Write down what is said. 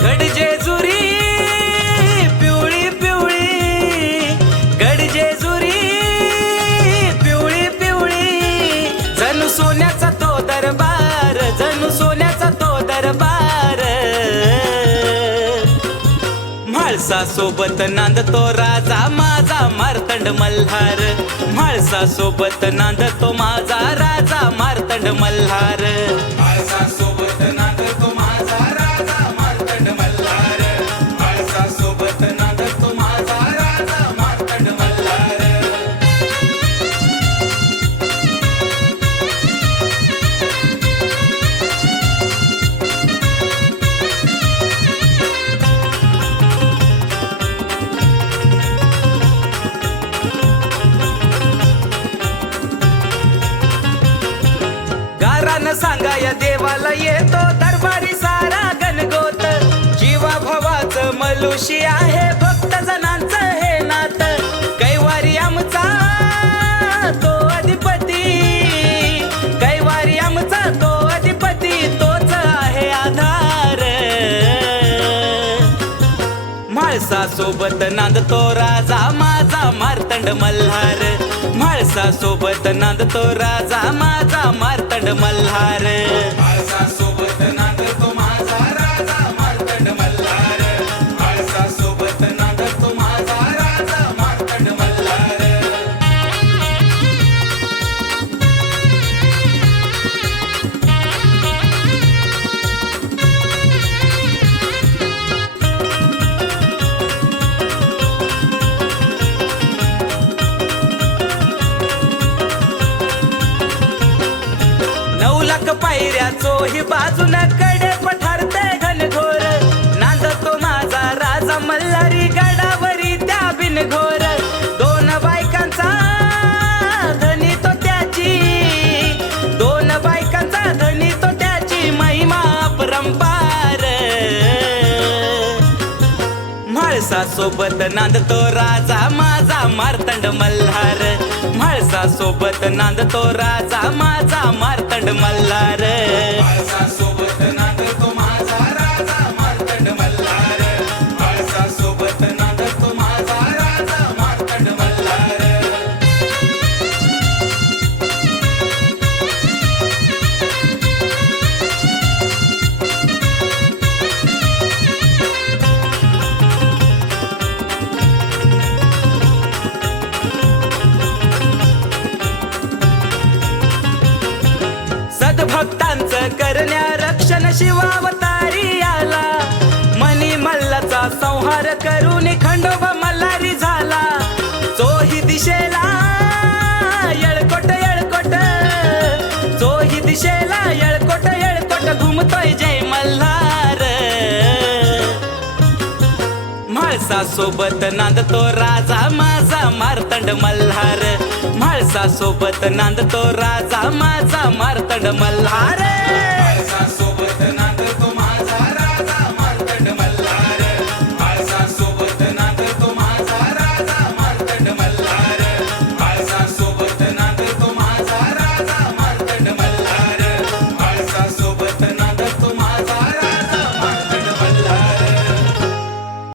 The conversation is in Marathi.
गडजेजुरी पिवळी पिवळी, गडजेजुरी पिवळी पिवळी, जणू सोन्याचा तो दरबार, जणू सोन्याचा तो दरबार. म्हाळसा सोबत नांदतो राजा माझा मार्तंड मल्हार, म्हाळसा सोबत नांदतो माझा राजा मार्तंड मल्हार. म्हाळसा सोबत नांदतो माझा राजा मार्तंड मल्हार, म्हाळसा सोबत नांदतो माझा राजा मार्तंड मल्हार. गारानं सांगा या देवाला येतो दरबारी सारा गणगोत, जीवा भवाचं मलुशी आहे भक्त जनांचं हे नात. कैवारी आमचा तो अधिपती, कैवारी आमचा तो अधिपती, तोच आहे आधार. म्हाळसा सोबत नांदतो राजा माझा मार्तंड मल्हार, म्हाळसा सोबत नांदतो राजा माझा मार्तंड मल्हार. म्हाळसा सोबत नांदतो माझा राजा मार्तंड मल्हार, म्हाळसा सोबत नांदतो माझा राजा मार्तंड मल्हार. पायऱ्या चोही बाजून कडे पठारते घनघोर, नांदतो माझा राजा मल्हारी गडावरी त्या बिनघोर. दोन बायकांचा धनी तो त्याची, दोन बायकांचा धनी तो त्याची, महिमा अपरंपार. म्हाळसा सोबत नांदतो राजा माझा मार्तंड मल्हार, म्हाळसा सोबत नांदतो राजा माझा मार्तंड मल्हार. म्हाळसा सोबत नांदतो माझा राजा मार्तंड मल्हार, म्हाळसा सोबत नांदतो माझा राजा मार्तंड मल्हार. सद्भक्तांचं करण्या रक्षण शिवावतारी आला, मनी मल्लाचा संहार करून खंडोबा मल्हारी झाला. चोही दिशेला येळकोट येळकोट, चोही दिशेला येळकोट येळकोट, घुमतोय जय मल्हार. म्हाळसा सोबत नांदतो राजा माझा मार्तंड मल्हार, म्हाळसा सोबत नांदतो राजा माझा मार्तंड मल्हार.